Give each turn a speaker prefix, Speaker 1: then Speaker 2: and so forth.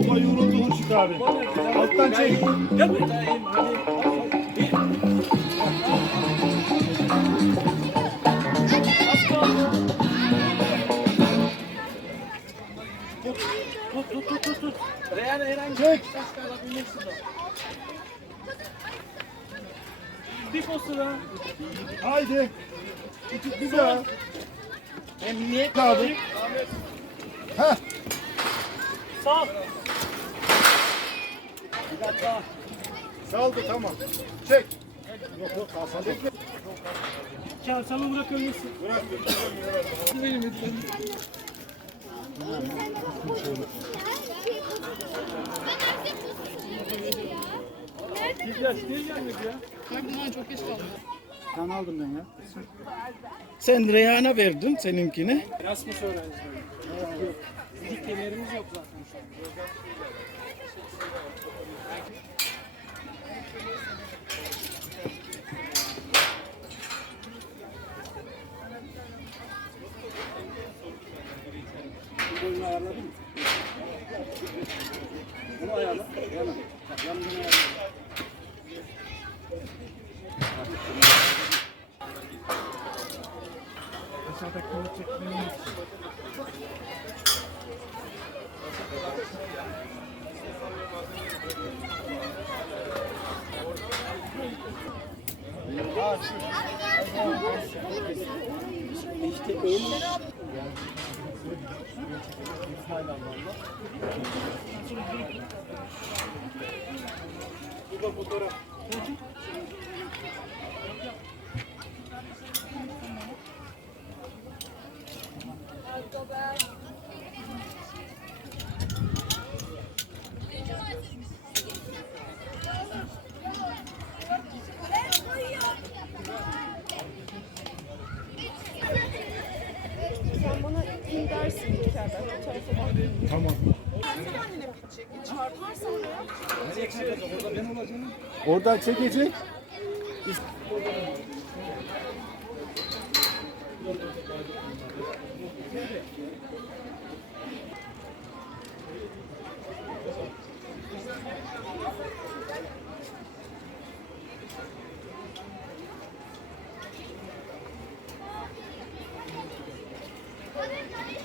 Speaker 1: Baba yoruldu Hurşit abi. Alttan çek.
Speaker 2: Gel. Tut, tut, tut, tut, tut. Reyhan herhangi bir taş kalabilmeksin de. Bir posta daha.
Speaker 1: Haydi. İki, bir daha.
Speaker 2: Emniyet
Speaker 1: Abi. Heh.
Speaker 2: Sağ.
Speaker 1: Saldı tamam. Çek. Yok yok kalsın. Bekle.
Speaker 2: Kasamı bırakabilirsin.
Speaker 1: Bırak.
Speaker 2: Benim ya.
Speaker 3: Kan aldım ben ya. Sen Reyhan'a verdin seninkini.
Speaker 2: Erasmus öğrencileri. Yok. Fizik kemerimiz yok zaten
Speaker 3: Boyunu ayarladın mı? Bunu ayarla. Yana. Bak yanını ayarla.
Speaker 1: Aşağıdaki çekmeyi.
Speaker 2: İşte öyle.
Speaker 1: Burada fotoğraf.
Speaker 4: dersin bir kere ben o bakıyorum.
Speaker 1: Tamam.
Speaker 4: Kendi kendine Orada ben.
Speaker 1: Oradan çekecek. Okay.